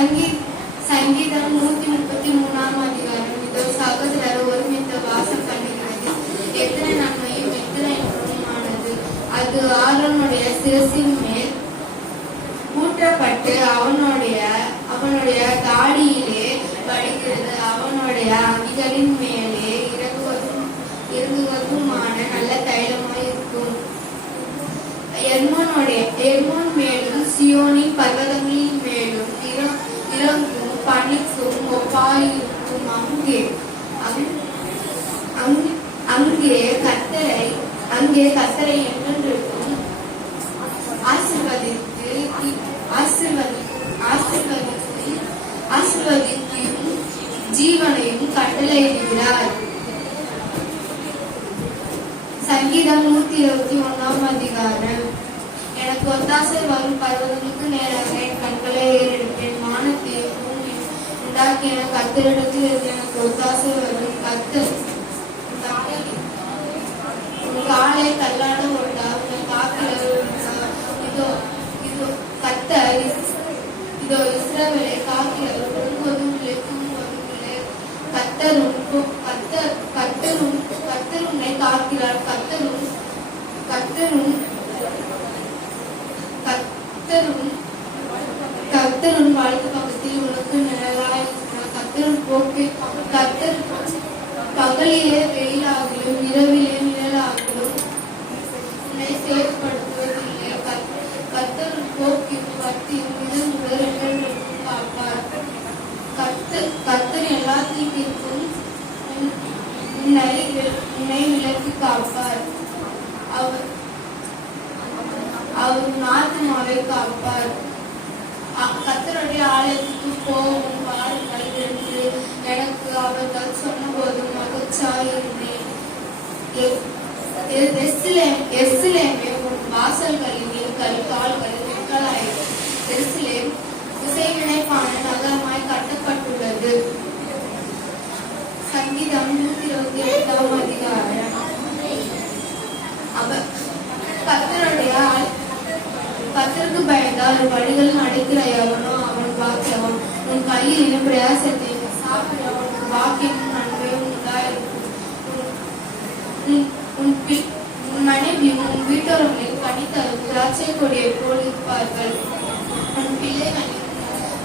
சங்கீதம் 133ஆம் அதிகாரம். இதோ சகோதரர் ஒருமித்த வாசம் பண்ணுகிறது. எத்தனை நன்மையும் எத்தனை இன்பமானது. அது ஆரோனுடைய சிரசின் மேல் ஊற்றப்பட்டு அவனுடைய தாடியிலே வடிகிறது. அவனுடைய அங்கிகளின் மேலே இறங்குவதுமான நல்ல தைலமாய் இருக்கும். எர்மோன் மேலும் சியோனின் பர்வதங்களின் மேலும் இறங்கும் பனிக்கும் ஒப்பாயிருக்கும். அங்கே கர்த்தரை என்றென்றைக்கும் ஆசீர்வதிக்கும் ஜீவனையும் கட்டளையிடுகிறார். சங்கீதம் 121ஆம் அதிகாரம். எனக்கு ஒத்தாசை வரும் பர்வதங்களுக்கு நேராக என் கண்களை ஏறெடுப்பேன். வானத்தை பூமி உண்டாக்கின கர்த்தரிடத்தில் இருந்து எனக்கு ஒத்தாசை வரும். கர்த்தர் உன் காலை கல்லாட ஒட்டார், உன் காக்கில இதோ இஸ்ரவேலை காக்கிறவர் ஒருவதும் இல்லை, தூங்குவதும் இல்லை. கர்த்தர் உன்னை காக்கிறார். கர்த்தரும் வலது பக்கத்தில் உனக்கு நிழலாய் இருக்கிறார். கர்த்தர் பகலிலே வெயிலாகிலும் இரவிலே நிழலாகிலும் உன்னை செயல்படுத்துவதில்லை. கர்த்தர் போக்கியும் பக்தியும் இது முதல் என்றென்றைக்கும் காப்பார். கர்த்தர் எல்லா தீங்கிற்கும் உன்னை விலக்கி காப்பார். அவர் ஆத்துமாவை காப்பார். கர்த்தருடைய ஆலயத்துக்கு போகும் வாருங்கள் என்று எனக்கு அவர்கள் சொன்னபோது மகிழ்ச்சியாயிருந்தேன். எருசலேமே உன் வாசல்களில் கால்கள் வெட்கலாயிற்று. எருசலேம் இசைவினைப்பான நகரமாய் கட்டப்பட்டுள்ளது. சங்கீதம் 128ஆம் அதிகாரம். கர்த்தருக்கு பயந்தால் வழிகள் நடக்கிற எவனோ அவன் பாக்கியவன். உன் கையில் பிரயாசத்தை சாப்பிட உனக்கு பாக்கியமும் நன்மையும் உண்டாயிருக்கும். உன் மனைவியும் உன் வீட்டோர்களையும் கனித்தரும் திராட்சை கொடியை போல் இருப்பார்கள். உன் பிள்ளைகளையும்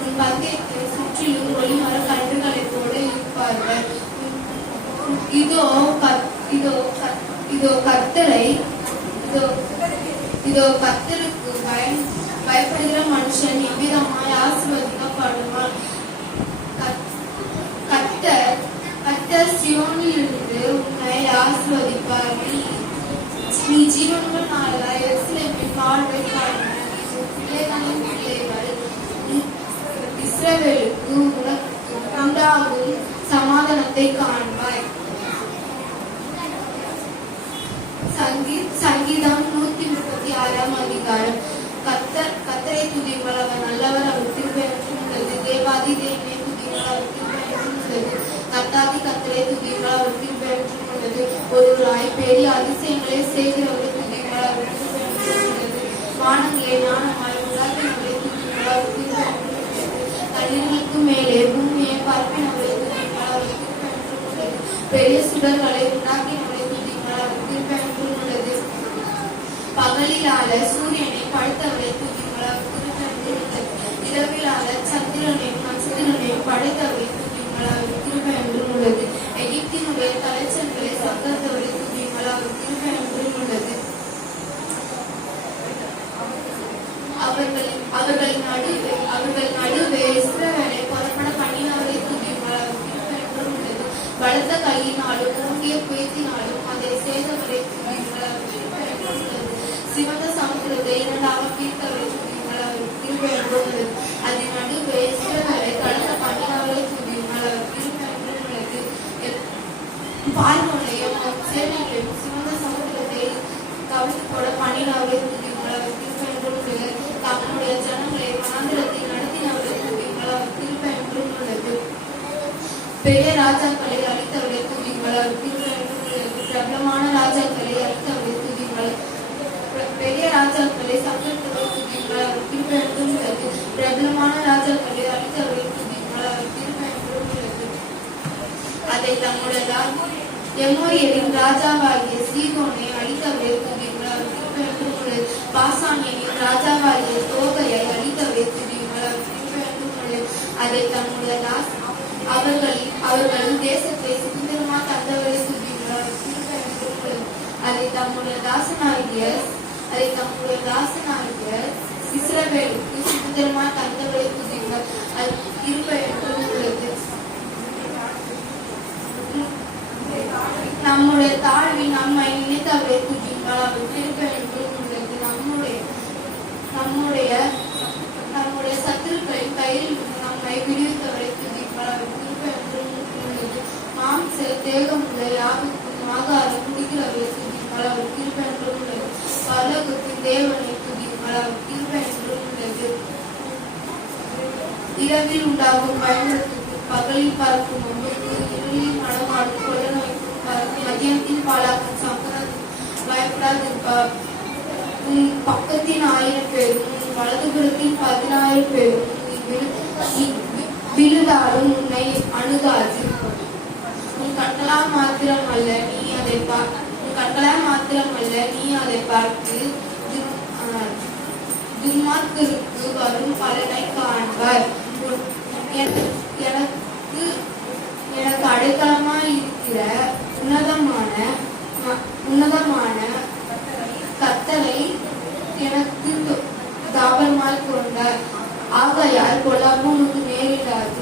உன் பந்தயத்தை சுற்றிலும் ஒளிமர கன்றுகளைப் போல இருப்பார்கள். கர்த்தருக்கு பயப்படுகிற மனுஷன் எவ்விதமாய் ஆசீர்வதிக்கப்படுவான். கர்த்தர் சீயோனில் இருந்து உன்னை ஆசீர்வதிப்பார். நீ ஜீவனுள்ள நாளாய் எருசலேமின் வாழ்வை காண்பாய். பிள்ளைகளின் பிள்ளைகள் இஸ்ரவேலுக்கு உண்டாகும் சமாதானத்தை காண்பாய். சங்கீதம் 136ஆம் அதிகாரம். கர்த்தரை துதியுங்கள், அவர் நல்லவர், அவர் கிருபை என்றும் உள்ளது. தேவாதி தேவனை துதியுங்கள், அவர் கிருபை என்றும் உள்ளது. கர்த்தரை துதியுங்கள், அவர் கிருபை என்றும் உள்ளது. ஒருவராய் பெரிய அதிசயங்களை செய்கிறவரை துதியுங்கள், அவர் கிருபை என்றும் உள்ளது. வானங்களை ஞானமாய் உண்டாக்கினவரை துதியுங்கள், அவர் கிருபை என்றும் உள்ளது. கதிர்களுக்கு மேலே பூமியை பரப்பினவரை துதியுங்கள், அவர் கிருபை என்றும் உள்ளது. பெரிய சுடர்களை உண்டாக்கினவரை துதியுங்கள், அவர் கிருபை என்றும் உள்ளது. பகலிலால சூரியனை படைத்தவரை துதியுங்கள், அவர் கிருபை என்றும் உள்ளது. இரவிலால சந்திரனையும் நட்சத்திரனையும் படைத்தவரை துதியுங்கள், அவர் கிருபை என்றும் உள்ளது. எகிப்தினுடைய தலைச்சல்களை சங்கத்தவரை துதியுங்கள், அவர் கிருபை என்றும் உள்ளது. அவர்கள் நடுவே இஸ்ரவேலை புறப்பட பண்ணினவரை துதியுங்கள், அவர் கிருபை என்றும் உள்ளது. பலத்த கையினாலும் ஓங்கிய புயத்தினாலும் அதை செய்தவரை துதியுங்கள், அவர் கிருபை என்றும் உள்ளது. சிவந்த சமுத்திரத்தை இரண்டாக பிரித்தவரை துதியுங்கள், அவர் கிருபை என்றும் உள்ளது. அதன் நடுவே இஸ்ரவேலை கடந்த பண்ணினவரை துதியுங்கள், அவர் கிருபை என்றும் உள்ளது. பார்வோனையும் சேனைகளையும் சிவந்த சமுத்திரத்தை கவிழ்த்து போட பண்ணினவரை துதியுங்கள், அவர் கிருபை என்றும் உள்ளது. தம்முடைய ஜனங்களை வனாந்திரத்தை நடத்தினவரை துதியுங்கள், அவர் கிருபை என்றும் உள்ளது. பெரிய ராஜாக்களை அழித்தவரை துதியுங்கள், அவர் கிருபை என்றும் உள்ளது. பிரபலமான ராஜாக்களை அழித்தவரை துதியுங்கள், பெரிய ராஜாக்களை சங்கத்தவரை துதியுங்கள், அவர் கிருபை என்றும் உள்ளது. பிரபலமான ராஜாக்களை அழித்தவரை எமோரியரின் ராஜாவாகிய சீகோனை அழிக்கவே துதியுங்கள், அவர் கிருபை என்றும் உள்ளது. பாசானியரின் ராஜாவாகிய தோகையை அழிக்கவே துதியுங்கள், அவர் கிருபை என்றும் உள்ளது. அதை தம்முடைய அவர்கள் தேசத்தை சுதந்திரமாக தந்தவரை துதியுங்கள், அவர் கிருபை என்றும் உள்ளது. அதை தம்முடைய தாசனாகிய இஸ்ரவேலுக்கு சுதந்திரமாக தந்தவரை துதியுங்கள், அது கிருபை என்றும் உள்ளது. நம்முடைய தாழ்வில் நம்மை நினைத்தவரை துதியுங்கள், அவர் கிருபை என்றும் உள்ளது. நம்முடைய சத்துருக்களின் கையில் நம்மை விடுவித்தவரை துதியுங்கள், அவர் கிருபை என்றும் உள்ளது. மாம்ச தேகமுள்ள யாவுக்கும் ஆகாரம் குடிக்கிறவரை துதியுங்கள், அவர் கிருபை என்றும் உள்ளது. பரலோகத்தின் தேவனை துதியுங்கள், அவர் கிருபை என்றும் உள்ளது. இரவில் உண்டாகும் பயங்கரத்துக்கு, பகலில் பறக்கும் அம்புக்கு, இருளில் நடமாடும் கொள்ள நோய்க்கும், மதியத்தில் பாலாக்கும் சக்கரத்துக்கு பயப்படாதிருப்பார். உன் பக்கத்தின் 1000 பேரும் உன் வலதுபுறத்தின் 10,000 பேரும் விழுதாலும் உன்னை அணுகாது. உன் கட்டளா மாத்திரமல்ல நீ அதை பார்த்து துன்மார்க்கருக்கு வரும் பலனை காண்பார். எனக்கு அடைக்கலமாய் இருக்கிற உன்னதமான கர்த்தரை எனக்கு தாபரமாய் கொண்டார். ஆகையால் பொல்லாப்பு உனக்கு நேரிடாது,